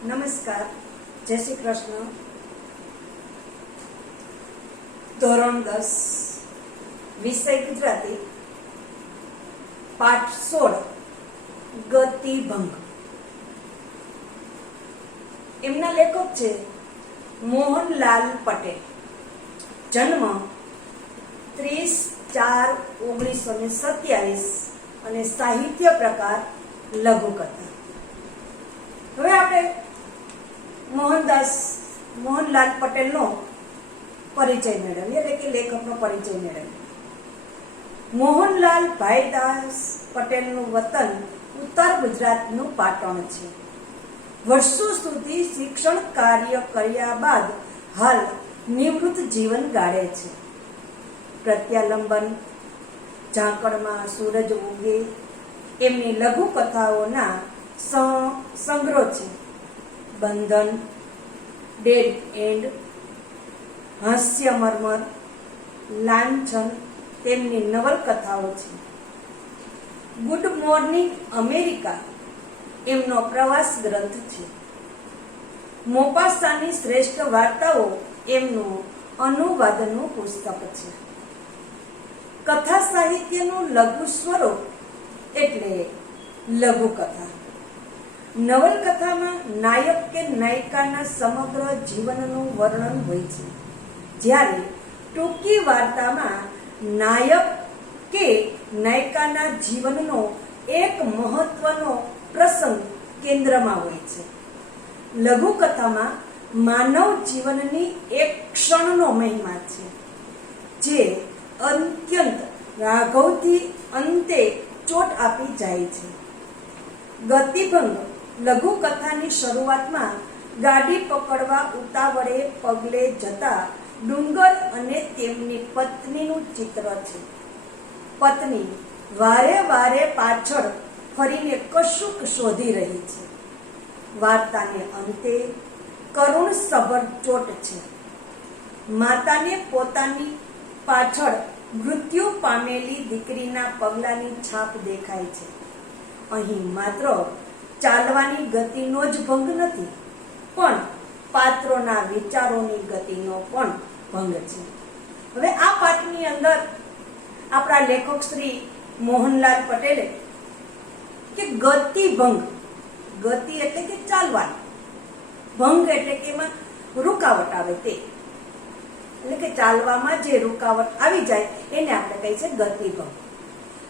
નમસ્કાર, જય શ્રી કૃષ્ણ. ધોરણ 10 વિષય ગુજરાતી, પાઠ 16 ગતિભંગ. એમના લેખક છે મોહનલાલ પટેલ. જન્મ 30/4/1927 અને સાહિત્ય પ્રકાર લઘુકથા. હવે આપણે મોહનલાલ પટેલનો પરિચય મેળવીએ, એટલે કે લેખકનો પરિચય મેળવીએ. મોહનલાલ ભાઈદાસ પટેલનું વતન ઉત્તર ગુજરાતનું પાટણ છે. વર્ષો સુધી શિક્ષણ કાર્ય કર્યા બાદ હાલ નિવૃત્ત જીવન ગાળે છે. પ્રત્યાલંબન, ઝાકળમાં સૂરજ ઉગે એમની લઘુકથાઓના સંગ્રહ છે. બંધન, ડેડ એન્ડ, હાસ્ય મર્મર, લાંછન તેમની નવલકથાઓ છે. ગુડ મોર્નિંગ અમેરિકા એમનો પ્રવાસ ગ્રંથ છે. મોપાસાની શ્રેષ્ઠ વાર્તાઓ એમનું અનુવાદનું પુસ્તક છે. કથા સાહિત્યનું લઘુ સ્વરૂપ એટલે લઘુકથા. નવલકથામાં નાયક કે નાયિકાના સમગ્ર જીવનનું વર્ણન હોય છે, જ્યારે ટૂંકી વાર્તામાં નાયક કે નાયિકાના જીવનનો એક મહત્વનો પ્રસંગ કેન્દ્રમાં હોય છે. લઘુકથામાં માનવ જીવનની એક ક્ષણનો મહિમા છે, જે અત્યંત રાઘવથી અંતે ચોટ આપી જાય છે. ગતિભંગ લઘુકથાની શરૂઆતમાં ગાડી પકડવા ઉતાવળે પગલે જતા ડુંગર અને તેમની પત્નીનું ચિત્ર છે. પત્ની વારે વારે પાછળ ફરીને કશુંક શોધી રહી છે. વાર્તાને અંતે કરુણ સભર ચોટ છે. માતાને પોતાની પાછળ મૃત્યુ પામેલી દીકરીના પગલાની છાપ દેખાય છે. અહીં માત્ર ચાલવાની ગતિનો જ ભંગ નથી, પણ પાત્રોના વિચારોની ગતિનો પણ ભંગ છે. હવે આ પાઠની અંદર આપણા લેખક શ્રી મોહનલાલ પટેલે કે ગતિભંગ, ગતિ એટલે કે ચાલવાનું, ભંગ એટલે કે એમાં રૂકાવટ આવે તે, એટલે કે ચાલવામાં જે રૂકાવટ આવી જાય એને આપણે કહીએ છીએ ગતિભંગ.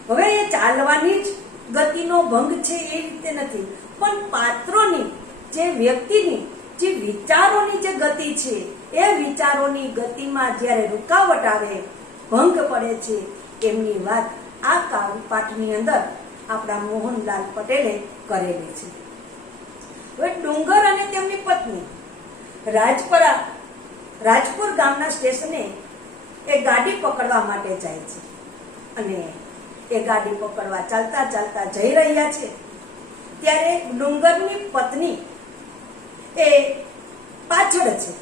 હવે એ ચાલવાની જ ગતિનો ભંગ છે એ રીતે નથી, પણ પાત્રોની, જે વ્યક્તિની જે વિચારોની જે ગતિ છે એ વિચારોની ગતિમાં જ્યારે રૂકાવટ આવે, ભંગ પડે છે, એમની વાત આ પાઠની અંદર આપણા મોહનલાલ પટેલે કરેલી છે. હવે ડુંગર અને તેમની પત્ની રાજપુર ગામના સ્ટેશને એ ગાડી પકડવા માટે જાય છે, અને એ ગાડી પકડવા ચાલતા ચાલતા જઈ રહ્યા છે. ત્યારે ડુંગરની પત્ની એ પાછળ છે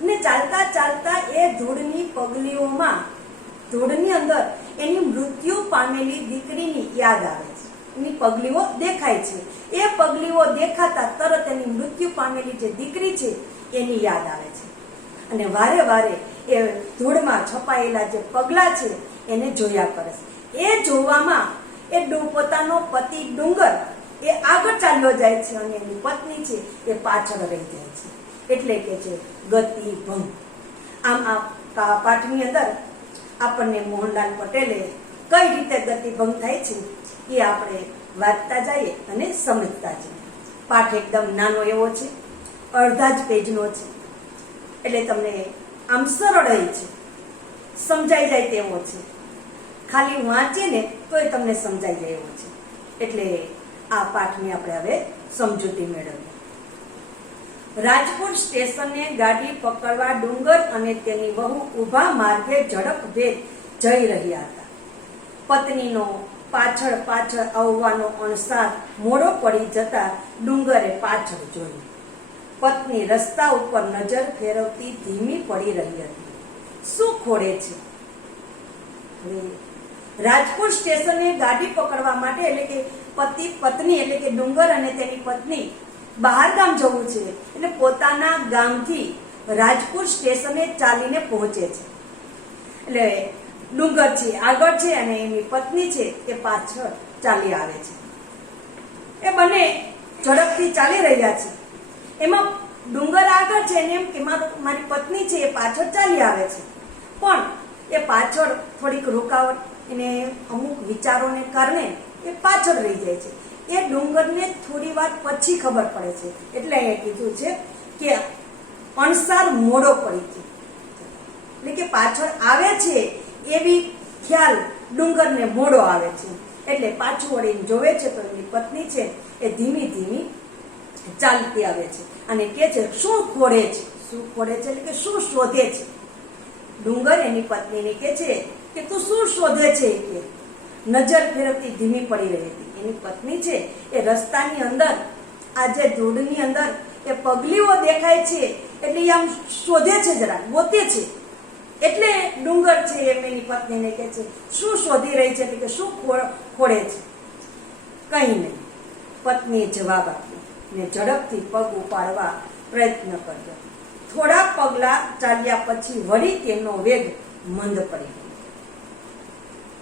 ને ચાલતા ચાલતા એ ધૂળની પગલીઓમાં, ધૂળની અંદર એની મૃત્યુ પામેલી દીકરીની યાદ આવે છે. એની પગલીઓ દેખાય છે. એ પગલીઓ દેખાતા તરત એની મૃત્યુ પામેલી જે દીકરી છે એની યાદ આવે છે, અને વારે વારે એ ધૂળમાં છપાયેલા જે પગલા છે એને જોયા કરે છે. એ જોવામાં એ પોતાનો પતિ ડુંગર એ આગળ ચાલ્યો જાય છે અને એની પત્ની છે એ પાછળ રહી જાય છે, એટલે કે છે ગતિભંગ. આમ આ પાઠની અંદર આપણને મોહનલાલ પટેલે કઈ રીતે ગતિભંગ થાય છે એ આપણે વાંચતા જઈએ અને સમજતા જઈએ. પાઠ એકદમ નાનો એવો છે, અડધા જ પેજનો છે, એટલે તમને આમ સરળ છે, સમજાઈ જાય તેવો છે. ખાલી વાંચીએ ને તોય તમને સમજાઈ જાય એવો છે. એટલે આ પાઠની આપણે હવે સમજૂતી મેળવીએ. રાજપુર સ્ટેશને ગાડી પકડવા ડુંગર અને તેની વહુ ઊભા માર્ગે ઝડપભેર જઈ રહ્યા હતા. પત્નીનો પાછળ આવવાનો અણસાર મોડો પડી જતા ડુંગરે પાછળ જોયું. પત્ની રસ્તા ઉપર નજર ફેરવતી ધીમી પડી રહી હતી. શું ખોળે છે? રાજપુર સ્ટેશને ગાડી પકડવા માટે, એટલે કે પતિ પત્ની એટલે કે ડુંગર અને તેની પત્ની બહાર ગામ જવું છે એટલે પોતાના ગામથી રાજપુર સ્ટેશને ચાલીને પહોંચે છે. એટલે ડુંગર છે આગળ છે અને એની પત્ની છે એ પાછળ ચાલી આવે છે. એ બંને ઝડપથી ચાલી રહ્યા છે. એમાં ડુંગર આગળ છે ને એમ કે મારી પત્ની છે એ પાછળ ચાલી આવે છે, પણ એ પાછળ થોડીક રોકાવટ એને અમુક વિચારોને કારણે એ પાછળ રહી જાય છે. એ ડુંગરને થોડી વાર પછી ખબર પડે છે, એટલે એ કીધું છે કે અણસાર મોડો પડી છે, એટલે કે પાછળ આવે છે એવી ખ્યાલ ડુંગરને મોડો આવે છે. એટલે પાછું વળીને જોવે છે તો એની પત્ની છે એ ધીમી ધીમી ચાલતી આવે છે અને કે છે શું ખોડે છે, શું ખોડે છે એટલે કે શું શોધે છે. ડુંગર એની પત્નીને કે છે કે તું શું શોધે છે, કે નજર ફેરવતી ધીમી પડી રહી હતી. એની પત્ની છે એ રસ્તાની અંદર આ જે ધૂળની અંદર એ પગલીઓ દેખાય છે એટલે એ આમ શોધે છે, જરા ગોતે છે. એટલે ડુંગર છે એમ એની પત્નીને કે છે શું શોધી રહી છે, એટલે કે શું ખોડે છે. કઈ નહીં, પત્નીએ જવાબ આપ્યો ને ઝડપથી પગ ઉપાડવા પ્રયત્ન કર્યો. થોડા પગલા ચાલ્યા પછી વળી તેનો વેગ મંદ પડી ગયો.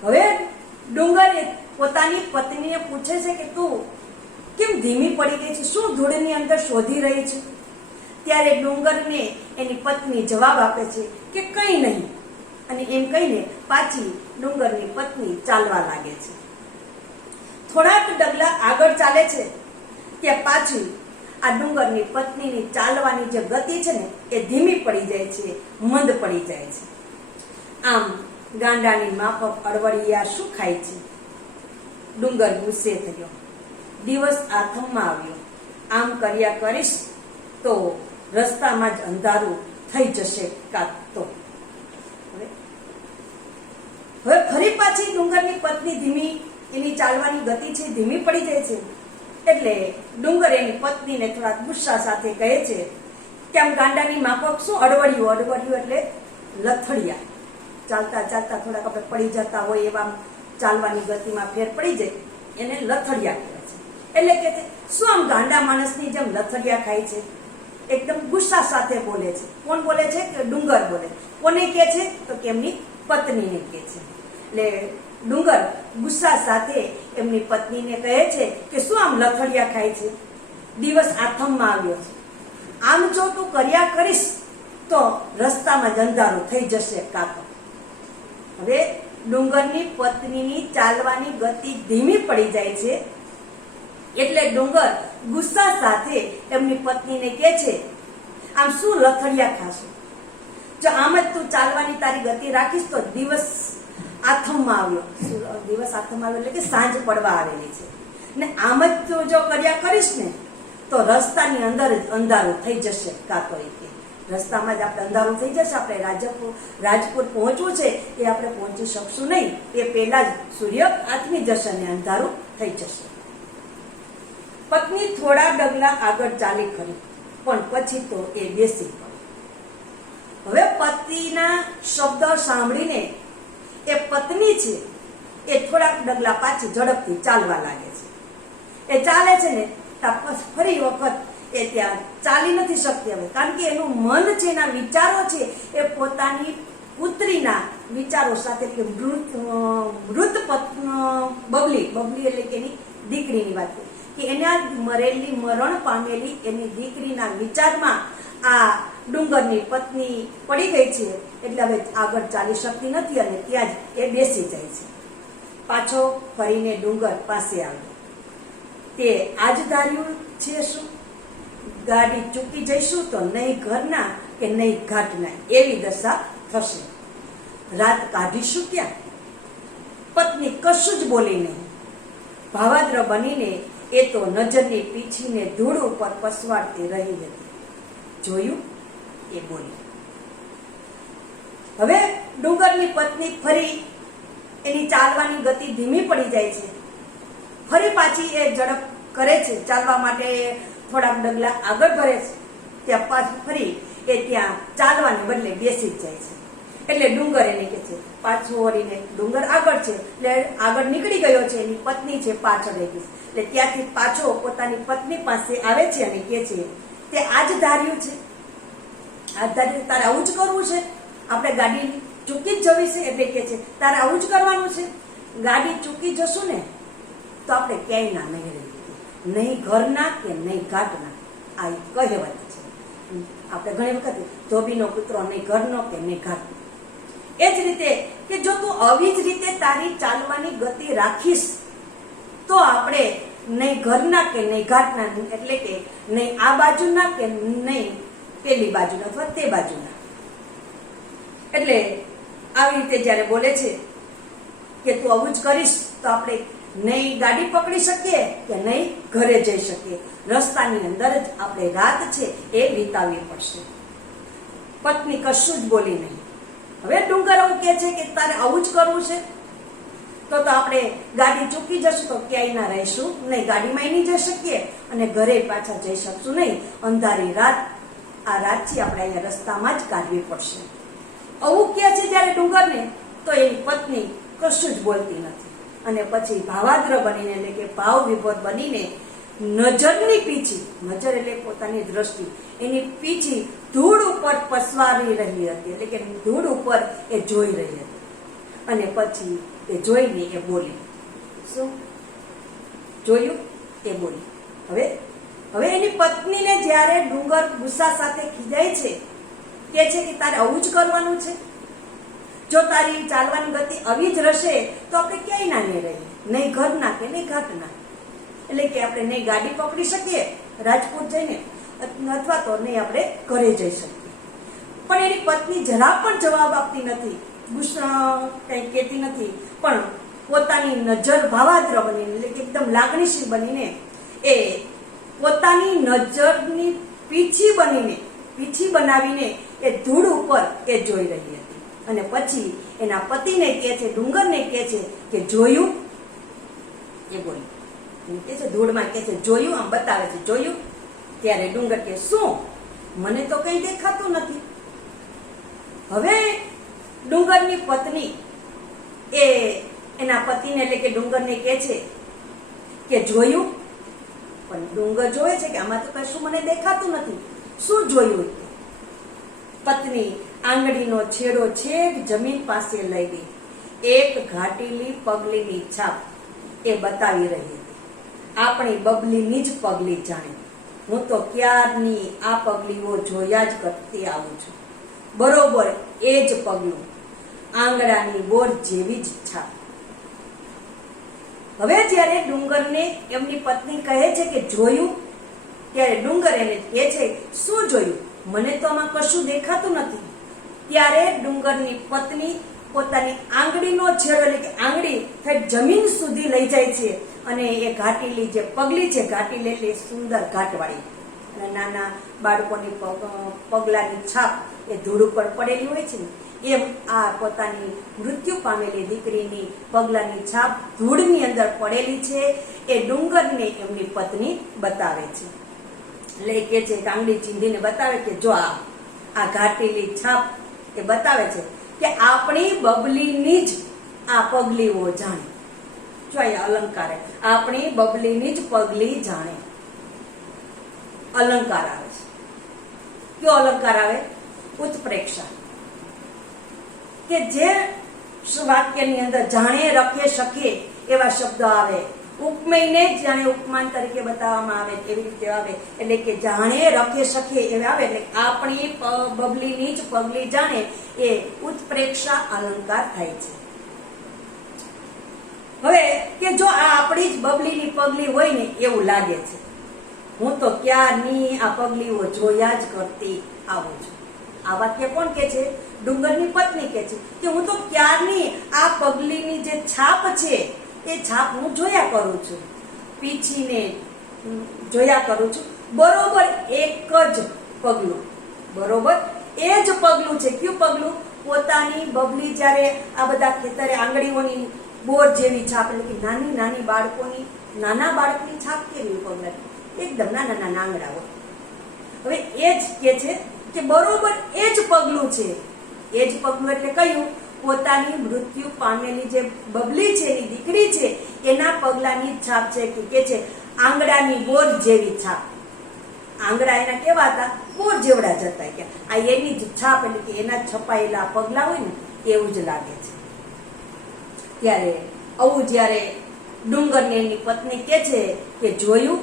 હવે ડુંગર પોતાની પત્નીને પૂછે છે કે તું કેમ ધીમી પડી ગઈ છે, શું ધૂળની અંદર શોધી રહી છે. ત્યારે ડુંગરને એની પત્ની જવાબ આપે છે કે કંઈ નહીં, અને એમ કહીને પાછી ડુંગરની પત્ની ચાલવા લાગે છે. થોડાક ડગલા આગળ ચાલે છે ત્યાં પાછી આ ડુંગરની પત્નીની ચાલવાની જે ગતિ છે ને એ ધીમી પડી જાય છે, મંદ પડી જાય છે. આમ ગાંડાની માફક અડવડિયા શું ખાય છે. ડુંગર ગુસ્સે થયો, દિવસ આથમમાં આવ્યો. આમ કર્યા કરીશ તો રસ્તામાં જ અંધારું થઈ જશે કાં તો. હવે ફરી પાછી ડુંગરની પત્ની ધીમી એની ચાલવાની ગતિ છે ધીમી પડી જાય છે. એટલે ડુંગર એની પત્નીને થોડા ગુસ્સા સાથે કહે છે કે આમ ગાંડાની માફક શું અડવડિયું, અડવડિયું એટલે લથડિયા. ચાલતા ચાલતા થોડાક આપણે પડી જતા હોય એવા ચાલવાની ગતિમાં ફેર પડી જાય એને લથડિયા કહે છે. એટલે કે શું આમ ગાંડા માણસની જેમ લથડિયા ખાય છે. એકદમ ગુસ્સા સાથે બોલે છે. કોણ બોલે છે કે ડુંગર બોલે. કોને કહે છે તો કે એમની પત્નીને કહે છે. એટલે ડુંગર ગુસ્સા સાથે એમની પત્નીને કહે છે કે શું આમ લથડિયા ખાય છે, દિવસ આથમમાં આવ્યો છે. આમ જો તું કર્યા કરીશ તો રસ્તામાં જ અંધારું થઈ જશે કાં તો. હવે ડુંગરની પત્નીની ચાલવાની ગતિ ધીમી પડી જાય છે. એટલે ડુંગર ગુસ્સા સાથે એમની પત્નીને કહે છે આમ શું લથડિયા ખાશો, જો આમ જ તું ચાલવાની તારી ગતિ રાખીશ તો દિવસ આથમમાં આવ્યો. દિવસ આથમમાં આવ્યો એટલે કે સાંજ પડવા આવેલી છે ને આમ જ તું જો કર્યા કરીશ ને તો રસ્તાની અંદર જ અંધારું થઈ જશે કાં તો. રસ્તામાં જ આપણે અંધારું થઈ જશે. આપણે રાજપુર પહોંચવું છે એ આપણે પહોંચી શકશું નહીં. એ પહેલા જ સૂર્ય આથમી જશે અને અંધારું થઈ જશે. પત્ની થોડા ડગલા આગળ ચાલી ખરી, પણ પછી તો એ બેસી પડી. હવે પતિના શબ્દ સાંભળીને એ પત્ની છે એ થોડાક ડગલા પાછી ઝડપથી ચાલવા લાગે છે. એ ચાલે છે ને ફરી વખત એ ત્યાં ચાલી નથી શકતી હવે, કારણ કે એનું મન છે, એના વિચારો છે એ પોતાની પુત્રીના વિચારો સાથે મૃત બબલી એટલે કે એની દીકરીની વાત કે એના મરેલી મરણ પામેલી એની દીકરીના વિચારમાં આ ડુંગરની પત્ની પડી ગઈ છે. એટલે હવે આગળ ચાલી શકતી નથી અને ત્યાં જ એ બેસી જાય છે. પાછો ફરીને ડુંગર પાસે આવ્યો. તે આજ ધાર્યું છે શું, ગાડી ચૂકી જઈશું તો નહીં ઘરના કે નહીં ઘાટના એવી દશા થશે. રાત કાઢીશું ક્યાં. પત્ની કશું જ બોલી નહીં. ભાવાદ્ર બનીને એ તો નજરની પીછીને ધૂળ ઉપર પસવાડતી રહી હતી. જોયું એ બોલી. હવે ડુંગરની પત્ની ફરી એની ચાલવાની ગતિ ધીમી પડી જાય છે. ફરી પાછી એ ઝડપ કરે છે ચાલવા માટે. થોડાક ડગલા આગળ ભરે છે ત્યાં પાછું ફરી એ ત્યાં ચાલવાને બદલે બેસી જ જાય છે. એટલે ડુંગર એને કે છે, પાછું વળીને ડુંગર આગળ છે એટલે આગળ નીકળી ગયો છે, એની પત્ની છે પાછળ રહી ગઈ, એટલે ત્યાંથી પાછો પોતાની પત્ની પાસે આવે છે અને કે છે તે આજ ધાર્યું છે, આજ ધાર્યું તારે આવું જ કરવું છે, આપણે ગાડી ચૂકી જ જવી છે, એટલે કે છે તારે આવું જ કરવાનું છે, ગાડી ચૂકી જશું ને તો આપણે ક્યાંય ના નહીં રહી, નહીં ઘરના કે નહીં ઘાટના, આ કહેવત છે. આપણે ઘણી વખત ધોબીનો કૂતરો નહીં ઘરનો કે નહીં ઘાટનો. એ જ રીતે કે જો તું આવી જ રીતે તારી ચાલવાની ગતિ રાખીશ તો આપણે નહીં ઘરના કે નહીં ઘાટના, એટલે કે નહીં આ બાજુના કે નહીં પેલી બાજુના અથવા તે બાજુના. એટલે આવી રીતે જયારે બોલે છે કે તું આવું જ કરીશ તો આપણે નહીં ગાડી પકડી શકીએ કે નહીં ઘરે જઈ શકીએ, રસ્તાની અંદર જ આપણે રાત છે એ વિતાવવી પડશે. પત્ની કશું જ બોલી નહીં. હવે ડુંગર એવું કે છે કે તારે આવું જ કરવું છે તો આપણે ગાડી ચૂકી જશું તો ક્યાંય ના રહીશું નહીં, ગાડીમાં નહીં જઈ શકીએ અને ઘરે પાછા જઈ શકશું નહીં, અંધારી રાત, આ રાત છે આપણે અહીંયા રસ્તામાં જ કાઢવી પડશે. આવું કે છે જયારે ડુંગરને તો એની પત્ની કશું જ બોલતી નથી અને પછી ભાવાદ્ર બનીને, એટલે કે ભાવ વિભોર બનીને નજરની પીછી, નજર એટલે પોતાની દ્રષ્ટિ, એની પીછી ધૂળ ઉપર પસવારી રહી હતી, એટલે કે ધૂળ ઉપર એ જોઈ રહી હતી અને પછી એ જોઈને એ બોલી. શું જોયું? એ બોલી. હવે એની પત્નીને જ્યારે ડુંગર ગુસ્સા સાથે ખીજાય છે, કે છે કે તારે આવું જ કરવાનું છે, જો તારી ચાલવાની ગતિ આવી જ રહેશે તો આપણે ક્યાંય ના નહીં રહીએ, નહીં ઘરના કે નહીં ઘાટના, એટલે કે આપણે નહીં ગાડી પકડી શકીએ રાજકોટ જઈને અથવા તો નહીં આપણે ઘરે જઈ શકીએ. પણ એની પત્ની જરા પણ જવાબ આપતી નથી, ગુસ્સા કંઈ કહેતી નથી, પણ પોતાની નજર ભાવાદ્ર બનીને, એટલે કે એકદમ લાગણીશીલ બનીને એ પોતાની નજરની પીછી બનાવીને એ ધૂળ ઉપર એ જોઈ રહી હતી અને પછી એના પતિને કહે છે, ડુંગરને કહે છે કે જોયું? એ બોલી કે છે ધૂળમાં કે છે જોયું, આમ બતાવે છે જોયું. ત્યારે ડુંગર કે શું? મને તો કઈ દેખાતું નથી. હવે ડુંગરની પત્ની એ એના પતિને, એટલે કે ડુંગરને કહે છે કે જોયું? પણ ડુંગર જોવે છે કે આમાં તો કશું મને દેખાતું નથી, શું જોયું? પત્ની આંગળીનો છેડો છેક જમીન પાસે લઈ ગઈ, એક ઘાટીલી પગલીની છાપ એ બતાવી રહી હતી. આપણી બબલીની જ પગલી જાણે, હું તો ક્યારની આ પગલીઓ જોયા જ કરતી આવું છું, બરોબર એ જ પગલું, આંગળાની બોર જેવી જ છાપ. હવે જ્યારે ડુંગરને એમની પત્ની કહે છે કે જોયું, ત્યારે ડુંગર એને કહે છે શું જોયું? મને તો આમાં કશું દેખાતું નથી. ત્યારે ડુંગરની પત્ની પોતાની આંગળીનો છેડો, એટલે કે આંગળી થઈ જમીન સુધી લઈ જાય છે અને એ ઘાટીલી જે પગલી છે, ઘાટીલી એટલે સુંદર ઘાટવાળી, અને નાના બાળકોની પગલાની છાપ એ ધૂળ ઉપર પડેલી હોય છે ને, એમ આ પોતાની મૃત્યુ પામેલી દીકરીની પગલાની છાપ ધૂળની અંદર પડેલી છે એ ડુંગરને એમની પત્ની બતાવે છે. એટલે કે છે આંગળી ચીંધીને બતાવે કે જો આ ઘાટીલી છાપ એ બતાવે છે કે આપણી બબલીની જ આ પગલીઓ જાણે. જો અહીંયા અલંકાર, આપણી બબલીની જ પગલી જાણે, અલંકાર આવે છે. કયો અલંકાર આવે? ઉત્પ્રેક્ષા, કે જે વાક્યની અંદર જાણે રખે શકે એવા શબ્દો આવે, ઉપમેયને જ જાણે ઉપમાન તરીકે બતાવવામાં આવે એવી રીતે આવે, એટલે કે જાણે રખે શકે એવા આવે, એટલે આપણી બબલીની જ પગલી જાણે એ ઉત્પ્રેક્ષા અલંકાર થાય છે. હવે કે જો આ આપણી જ બબલીની પગલી હોય ને એવું લાગે છે, હું તો ક્યારની આ પગલીઓ જોયા જ કરતી આવું છું. આ વાક્ય કોણ કે છે? ડુંગરની પત્ની કે છે કે હું તો ક્યારની આ પગલીની જે છાપ છે એ છાપ હું જોયા કરું છું, પીછીને જોયા કરું છું, બરોબર એક જ પગલું, બરોબર એ જ પગલું છે. કયું પગલું? પોતાની બબલી જ્યારે આ બધા ખેતરે આંગળીઓની બોર જેવી છાપ, એટલે કે નાની નાની બાળકોની, નાના બાળકની છાપ કેવી પગલા, એકદમ નાના નાના આંગળા હોય. હવે એ જ કે છે કે બરોબર એ જ પગલું છે, એ જ પગલું એટલે કયું? પોતાની મૃત્યુ પામેલી જે બબલી છે, એની દીકરી છે, એના પગલાની છાપ છે કે છે આંગળાની બોર જેવી છાપ. આંગળા એના કેવા હતા? બોર જેવડા જ હતા કે આ એની જ છાપ, એટલે કે એના છપાયેલા પગલા હોય ને એવું જ લાગે છે. ત્યારે આવું જ્યારે ડુંગરને એની પત્ની કે છે કે જોયું,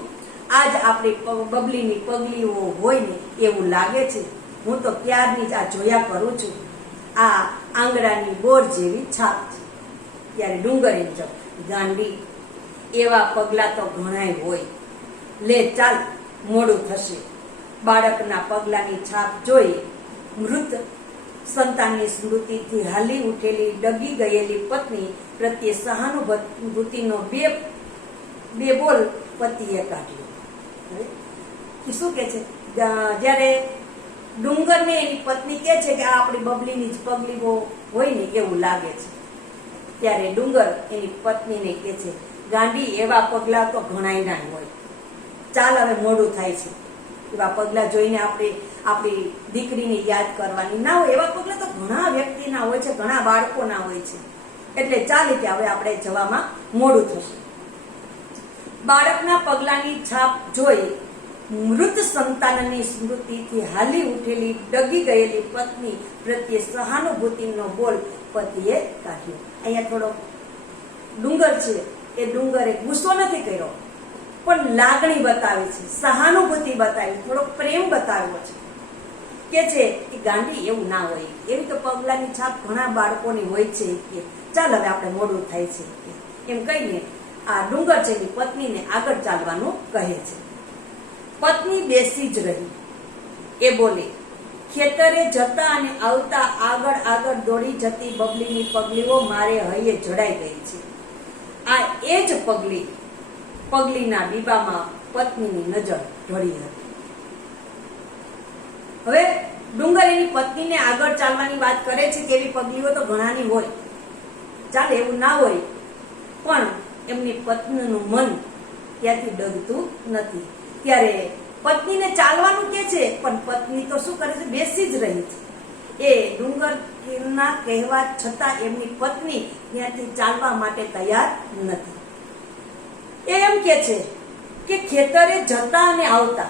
આજ આપણી બબલીની પગલીઓ હોય ને એવું લાગે છે. હું તો ક્યારની જ આ જોયા કરું છું, આ આંગળાની બોર જેવી છાપ છે. ત્યારે ડુંગર એમ જો ગાંડી, એવા પગલા તો ઘણાય હોય, લે ચાલ મોડું થશે. બાળકના પગલાની છાપ જોઈ મૃત સંતાનની સ્મૃતિથી હાલી ઉઠેલી ડગી ગયેલી પત્ની પ્રત્યે સહાનુભૂતિનો બે બોલ પતિએ કાઢ્યો. શું કે છે? જ્યારે ડુંગરને એની પત્ની કે છે કે આ આપણી બબલીની જ પગલીઓ હોય ને એવું લાગે છે, ત્યારે ડુંગર એની પત્નીને કે છે ગાંડી, એવા પગલા તો ઘણાય ના હોય, ચાલ હવે મોડું થાય છે. એવા પગલા જોઈને આપણી દીકરીને યાદ કરવાની ના હોય, એવા પગલા તો ઘણા વ્યક્તિના હોય છે, ઘણા બાળકોના હોય છે, એટલે ચાલે કે હવે આપણે જવામાં મોડું થશે. બાળકના પગલાની છાપ જોઈ મૃત સંતાનની સ્મૃતિથી હાલી ઉઠેલી ડગી ગયેલી પત્ની પ્રત્યે સહાનુભૂતિનો બોલ પતિએ કાઢ્યો. અહીંયા થોડો ડુંગર છે, એ ડુંગરે ગુસ્સો નથી કર્યો, પણ લાગણી બતાવી છે, સહાનુભૂતિ બતાવી, થોડો પ્રેમ બતાવ્યો છે કે છે કે ગાંડી, એવું ના હોય, એવી તો પગલાની છાપ ઘણા બાળકોની હોય છે, કે ચાલ હવે આપણે મોડું થાય છે એમ કહીને આ ડુંગર છે એની પત્નીને આગળ ચાલવાનું કહે છે. પત્ની બેસી જ રહી. એ બોલી, ખેતરે જતા અને આવતા આગળ આગળ દોડી જતી બબલીની પગલીઓ મારે હૈયે જડાઈ ગઈ છે. આ એ જ પગલીના બીબામાં પત્નીની નજર ઢળી હતી. હવે ડુંગર એની પત્નીને આગળ ચાલવાની વાત કરે છે કે એવી પગલીઓ તો ઘણાની હોય, ચાલે એવું ના હોય, પણ એમની પત્નીનું મન ત્યાંથી ડગતું નથી. ત્યારે પત્નીને ચાલવાનું કે છે, પણ પત્ની તો શું કરે છે? બેસી જ રહી છે. એ ડુંગરના કહેવા છતાં એમની પત્ની ત્યાંથી ચાલવા માટે તૈયાર નથી. એ એમ કે છે કે ખેતરે જતા અને આવતા,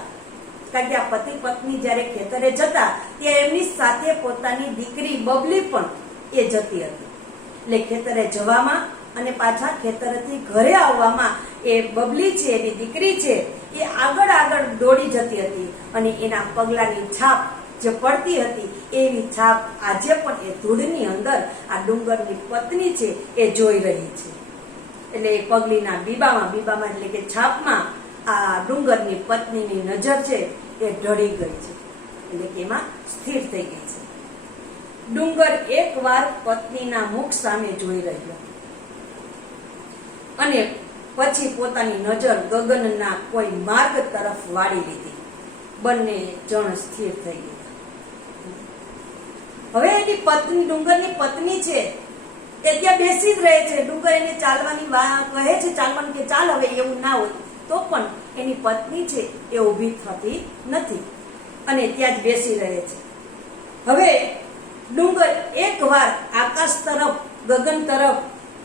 કારણ કે આ પતિ પત્ની જ્યારે ખેતરે જતા ત્યારે એમની સાથે પોતાની દીકરી બબલી પણ એ જતી હતી. એટલે ખેતરે જવામાં અને પાછા ખેતરેથી ઘરે આવવામાં એ બબલી છે, એની દીકરી છે, એ આગળ આગળ દોડી જતી હતી અને એના પગલાની છાપ જે પડતી હતી એવી છાપ આજે પણ એ ધૂળની અંદર આ ડુંગરની પત્ની છે એ જોઈ રહી છે. એટલે એ પગલીના બીબામાં એટલે કે છાપમાં આ ડુંગરની પત્નીની નજર છે એ ઢળી ગઈ છે, એટલે કે એમાં સ્થિર થઈ ગઈ છે. ડુંગર એકવાર પત્નીના મુખ સામે જોઈ રહ્યો અને પછી પોતાની નજર ગગનના કોઈ માર્ગ તરફ વાળી લીધી. બંને જણ સ્થિર થઈ ગયા. હવે એની પત્ની, ડુંગરની પત્ની છે, એ ત્યાં બેસી જ રહે છે. ડુંગર એને ચાલવાની કહે છે, ચાલવાનું કે ચાલ હવે, એવું ના હોય તો પણ એની પત્ની છે એ ઊભી થતી નથી અને ત્યાં જ બેસી રહે છે. હવે ડુંગર એકવાર આકાશ તરફ, ગગન તરફ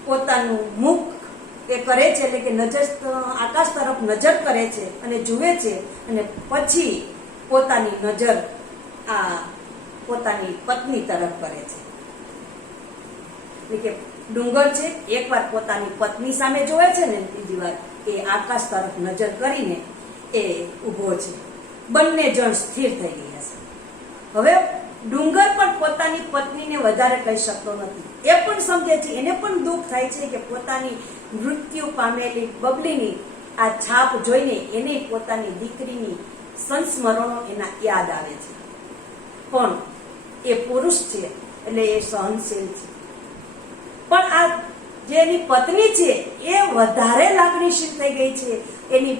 પોતાનું મુખ એ કરે છે, એટલે કે નજર આકાશ તરફ નજર કરે છે અને જુએ છે, અને પછી પોતાની નજર આ પોતાની પત્ની તરફ કરે છે. એટલે કે ડુંગર છે એકવાર પોતાની પત્ની સામે જોવે છે ને બીજી વાર એ આકાશ તરફ નજર કરીને એ ઊભો છે. બંને જણ સ્થિર થઈ ગયા છે. હવે ડુંગર પણ પોતાની પત્નીને વધારે કહી શકતો નથી. એ પણ સમજે છે, એને પણ દુઃખ થાય છે કે પોતાની મૃત્યુ પામેલી બબલીની આ છાપ જોઈને એને પોતાની દીકરીની સંસ્મરણો એના યાદ આવે છે. પણ એ પુરુષ છે એટલે એ સહનશીલ છે, પણ આ જે એની પત્ની છે એ વધારે લાગણીશીલ થઈ ગઈ છે. એની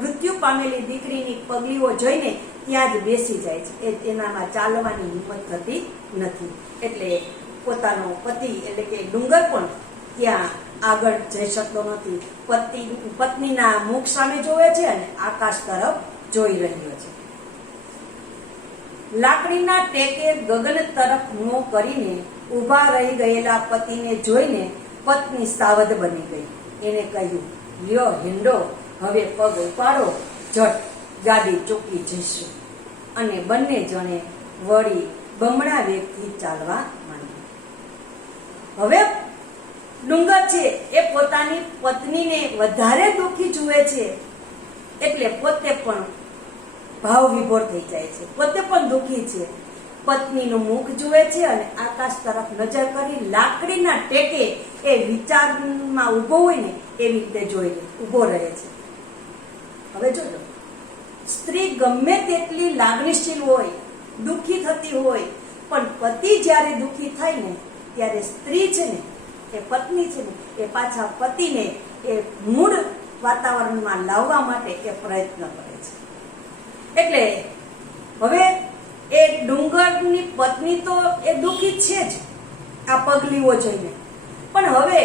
મૃત્યુ પામેલી દીકરીની પગલીઓ જોઈને ત્યાં જ બેસી જાય છે. એનામાં ચાલવાની હિંમત થતી નથી. એટલે પોતાનો પતિ એટલે કે ડુંગર પણ ત્યાં આગળ જઈ શકતો નથી. પત્નીના મુખ સામે જોવે છે અને આકાશ તરફ જોઈ રહ્યો છે. લાકડીના ટેકે ગગન તરફ મોં કરીને ઊભા રહી ગયેલા પતિને જોઈને પત્ની સાવધ બની ગઈ. એને કહ્યું, લ્યો હિંડો, હવે પગ ઉપાડો, ઝટ ગાડી ચૂકી જશે. અને બંને જણે વળી બમણા વેગથી ચાલવા માંડ્યા. હવે ડુંગર છે એ પોતાની પત્નીને વધારે દુઃખી જુએ છે, એટલે પોતે પણ ભાવ વિભોર થઈ જાય છે. પોતે પણ દુઃખી છે. પત્નીનું મુખ જુએ છે અને આકાશ તરફ નજર કરી લાકડીના ટેકે એ વિચારમાં ઊભો હોય ને એવી રીતે જોઈ ઊભો રહે છે. હવે જોજો, સ્ત્રી ગમે તેટલી લાગણીશીલ હોય, દુઃખી થતી હોય, પણ પતિ જ્યારે દુઃખી થાય ને ત્યારે સ્ત્રી છે ને, એ પત્ની છે ને, એ પાછા પતિને એ મૂળ વાતાવરણમાં લાવવા માટે એ પ્રયત્ન કરે છે. એટલે હવે એ ડુંગરની પત્ની તો એ દુઃખી છે જ આ પગલીઓ જોઈને, પણ હવે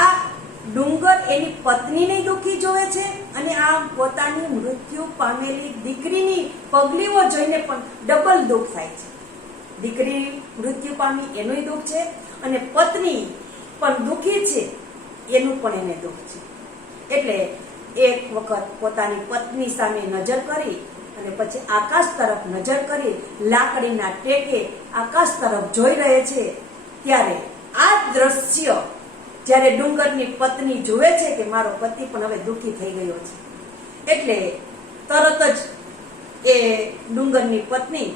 આ ડુંગર એની પત્નીને દુઃખી જોવે છે અને આ પોતાની મૃત્યુ પામેલી દીકરીની પગલીઓ જોઈને પણ ડબલ દુઃખ થાય છે. દીકરી મૃત્યુ પામી એનું દુઃખ છે અને પત્ની પણ દુઃખી છે એનું પણ એને દુઃખ છે. એટલે એક વખત પોતાની પત્ની સામે નજર કરી અને પછી આકાશ તરફ નજર કરી લાકડીના ટેકે આકાશ તરફ જોઈ રહે છે. ત્યારે આ દ્રશ્ય જ્યારે ડુંગરની પત્ની જુએ છે કે મારો પતિ પણ હવે દુઃખી થઈ ગયો છે, એટલે તરત જ એ ડુંગરની પત્ની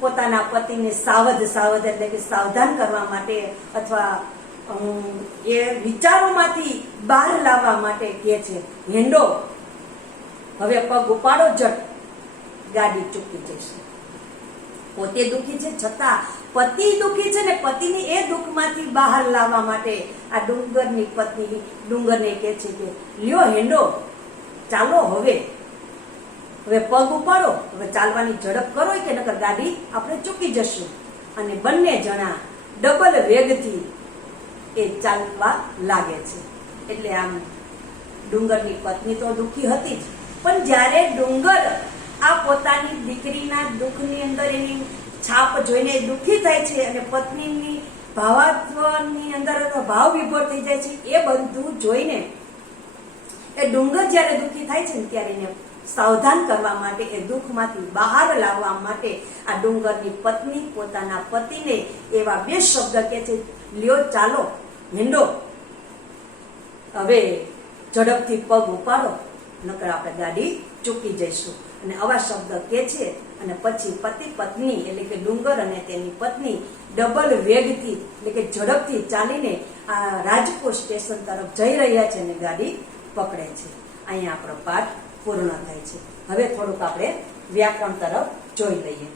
પોતાના પતિને સાવધ એટલે કે સાવધાન કરવા માટે અથવા એ વિચારોમાંથી બહાર લાવવા માટે કહે છે, હેંડો, હવે પગ ઉપાડો, ઝટ ગાડી ચૂકી જશે. પોતે દુઃખી છે છતાં પતિ દુઃખી છે ને પતિને એ દુઃખમાંથી બહાર લાવવા માટે આ ડુંગરની પત્ની ડુંગરને કહે છે કે લ્યો હેંડો, ચાલો હવે પગ ઉપાડો, હવે ચાલવાની ઝડપ કરો કે નકર ગાડી આપણે ચૂકી જશું. અને બંને જણા ડબલ વેગથી એ ચાલવા લાગે છે. એટલે આમ ડુંગરની પત્ની તો દુઃખી હતી જ, પણ જ્યારે ડુંગર આ પોતાની દીકરીના દુઃખની અંદર એની છાપ જોઈને દુઃખી થાય છે અને પત્નીની ભાવાત્વની અંદર ભાવ વિભોર થઈ જાય છે, એ બધું જોઈને એ ડુંગર જ્યારે દુઃખી થાય છે ને ત્યારે એને સાવધાન કરવા માટે, એ દુઃખમાંથી બહાર લાવવા માટે આ ડુંગરની પત્ની પોતાના પતિને એવા બે શબ્દ કહે છે, લ્યો ચાલો હેંડો, હવે ઝડપથી પગ ઉપાડો, નકર આપણે ગાડી ચૂકી જઈશું. અને આવા શબ્દ કહે છે અને પછી પતિ પત્ની એટલે કે ડુંગર અને તેની પત્ની ડબલ વેગથી એટલે કે ઝડપથી ચાલીને આ રાજકોટ સ્ટેશન તરફ જઈ રહ્યા છે અને ગાડી પકડે છે. અહીંયા આપણો પાઠ પૂર્ણ થાય છે. હવે થોડુંક આપણે વ્યાકરણ તરફ જોઈ લઈએ.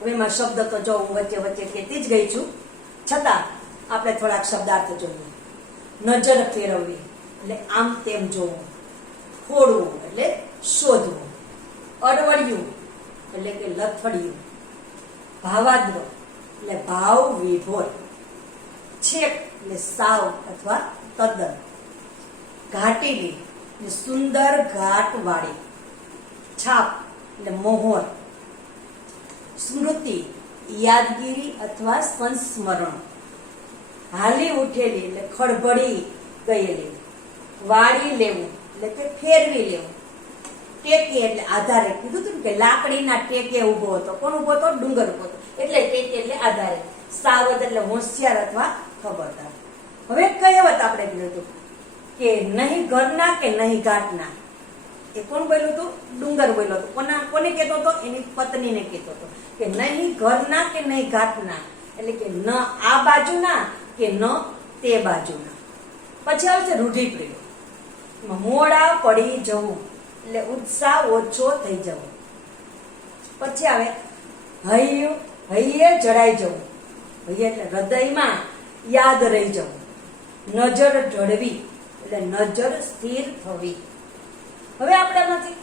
હવે એમાં શબ્દ તો જો હું વચ્ચે કહેતી જ ગઈ છું, છતાં આપણે થોડાક શબ્દાર્થ જોઈએ. નજર ફેરવવી એટલે આમ તેમ જોવું, ખોડવું એટલે શોધવું, અડવડિયું એટલે કે લથડિયું, ભાવાદ્ર એટલે ભાવ વિભોર, છેક એટલે સાવ અથવા તદ્દન, ઘાટીલી એટલે સુંદર ઘાટ વાળી, છાપ એટલે મોહર, સ્મૃતિ યાદગીરી અથવા સંસ્મરણ, હાલી ઉઠેલી એટલે ખળભળી ગયેલી, વાળી લેવું એટલે કે ફેરવી લેવું, ટેકે એટલે આધારે, કીધું હતું કે લાકડીના ટેકે ઉભો હતો. કોણ ઉભો હતો? ડુંગર ઉભો હતો. એટલે ટેકે એટલે આધારે, સાવધ એટલે હોશિયાર અથવા ખબરદાર. હવે કહેવત આપણે કીધું હતું કે નહીં ઘરના કે નહીં ઘાટના, એ કોણ બોલ્યું હતું? ડુંગર બોલ્યો હતો. કોને કહેતો હતો? એની પત્નીને કહેતો હતો કે નહીં ઘરના કે નહીં ઘાટના, એટલે કે ન આ બાજુના કે ન તે બાજુના. પછી આવશે રૂઢિપ્રયોગ. મોડા પડી જવું એટલે ઉત્સાહ ઓછો થઈ જવો. પછી આવે હૈયે જડાઈ જવું, હૈયે એટલે હૃદયમાં યાદ રહી જવું. નજર ઢળવી એટલે નજર સ્થિર થવી. હવે આપણે એમાંથી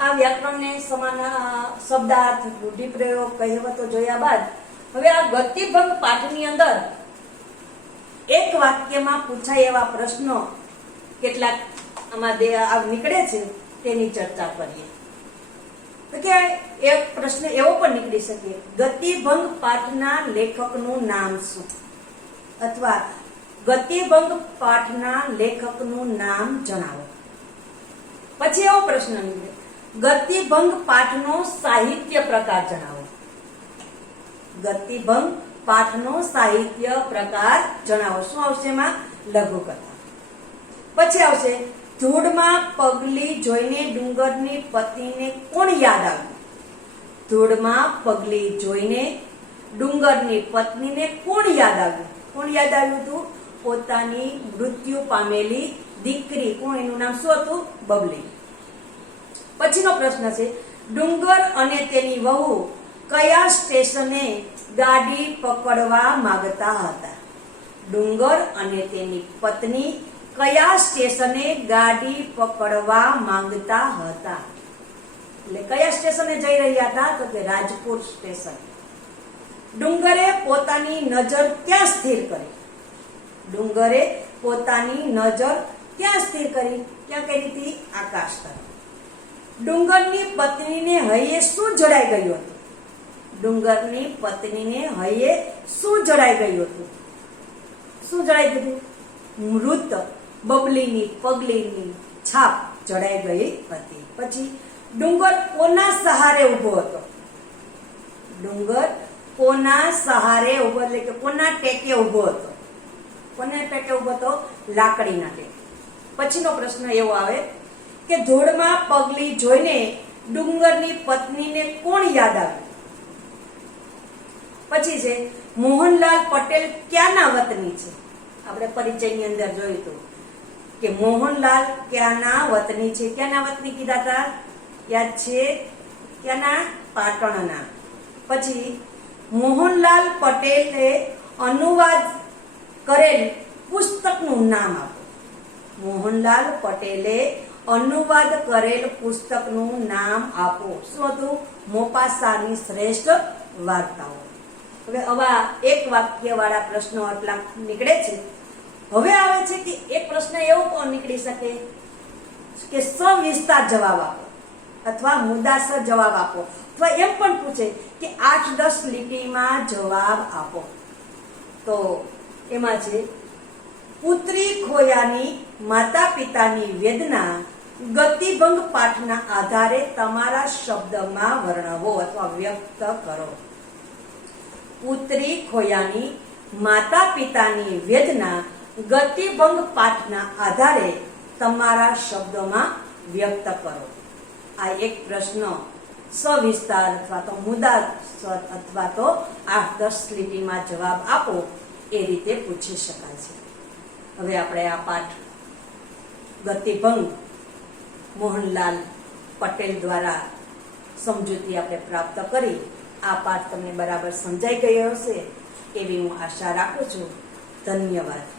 આ વ્યાકરણને સમાન શબ્દાર્થ, રૂઢિપ્રયોગ, કહેવતો જોયા બાદ હવે આ ગતિભંગ પાઠની અંદર એક વાક્યમાં પૂછાય એવા પ્રશ્નો કેટલાક આમાં નીકળે છે તેની ચર્ચા કરીએ. તો કે એક પ્રશ્ન એવો પણ નીકળી શકે, ગતિભંગ પાઠના લેખકનું નામ શું? અથવા ગતિભંગ પાઠના લેખકનું નામ જણાવો. પછી એવો પ્રશ્ન નીકળે, ગતિભંગ પાઠનો સાહિત્ય પ્રકાર જણાવો. ગતિભંગ પાઠનો સાહિત્ય પ્રકાર જણાવો. શું આવશે એમાં? લઘુકથા. પછી આવશે, ધૂળમાં પગલી જોઈને ડુંગરની પત્નીને કોણ યાદ આવ્યું? ધૂળમાં પગલી જોઈને ડુંગરની પત્નીને કોણ યાદ આવ્યું? કોણ યાદ આવ્યું હતું? પોતાની મૃત્યુ પામેલી દીકરી. કોણ? એનું નામ શું હતું? બબલી. પછીનો પ્રશ્ન છે, ડુંગર અને તેની વહુ કયા સ્ટેશને ગાડી પકડવા માંગતા હતા? ડુંગર અને તેની પત્ની કયા સ્ટેશને ગાડી પકડવા માંગતા હતા? એટલે કયા સ્ટેશને જઈ રહ્યા હતા? તો કે રાજપુર સ્ટેશન. ડુંગરે પોતાની નજર ક્યાં સ્થિર કરી? ડુંગરે પોતાની નજર ક્યાં સ્થિર કરી? ક્યાં કરી હતી? આકાશ તરફ. ડુંગરની પત્નીને હૈયે શું જડાઈ ગયું હતું? ડુંગરની પત્નીને હૈયે શું જડાઈ ગયું હતું? શું જડાઈ ગયું? મૃત બબલીની પગલીની છાપ જડાઈ ગઈ હતી. પછી ડુંગર કોના સહારે ઉભો હતો? ડુંગર કોના સહારે ઉભો, એટલે કે કોના ટેકે ઉભો હતો? કોના ટેકે ઉભો હતો? લાકડીના ટેકે. પછીનો પ્રશ્ન એવો આવે કે ધૂળમાં પગલી જોઈને ડુંગરની પત્નીને કોણ યાદ આવ્યું? પછી છે, મોહનલાલ પટેલ ક્યાંના વતની છે? આપણે પરિચયની અંદર જોયું હતું કે મોહનલાલ ક્યાંના વતની છે. ક્યાંના વતની કીધા હતા? યાદ છે? ક્યાંના? પાટણના. પછી મોહનલાલ પટેલે અનુવાદ કરેલ પુસ્તકનું નામ આપો. મોહનલાલ પટેલે અનુવાદ કરેલ પુસ્તકનું નામ આપો. શું હતું? મોપાસાની શ્રેષ્ઠ વાર્તાઓ. હવે આવા એક વાક્ય વાળા પ્રશ્નો આટલા નીકળે છે. હવે આવે છે કે એક પ્રશ્ન એવો પણ નીકળી શકે કે સવિસ્તાર જવાબ આપો અથવા મુદ્દાસર જવાબ આપો, અથવા એમ પણ પૂછે કે 8-10 લીટીમાં જવાબ આપો. તો એમાં છે, પુત્રી ખોયાની માતા પિતાની વેદના ગતિભંગ પાઠના આધારે તમારા શબ્દમાં વર્ણવો અથવા વ્યક્ત કરો. પુત્રી ખોયાની માતા પિતાની વેદના ગતિભંગ પાઠના આધારે તમારા શબ્દોમાં વ્યક્ત કરો. આ એક પ્રશ્ન સવિસ્તાર અથવા તો મુદ્દા અથવા તો 8-10 લીટીમાં જવાબ આપો એ રીતે પૂછી શકાય છે. હવે આપણે આ પાઠ ગતિભંગ મોહનલાલ પટેલ દ્વારા સમજૂતી આપણે પ્રાપ્ત કરી. આ પાઠ તમને બરાબર સમજાઈ ગયો હશે એવી હું આશા રાખું છું. ધન્યવાદ.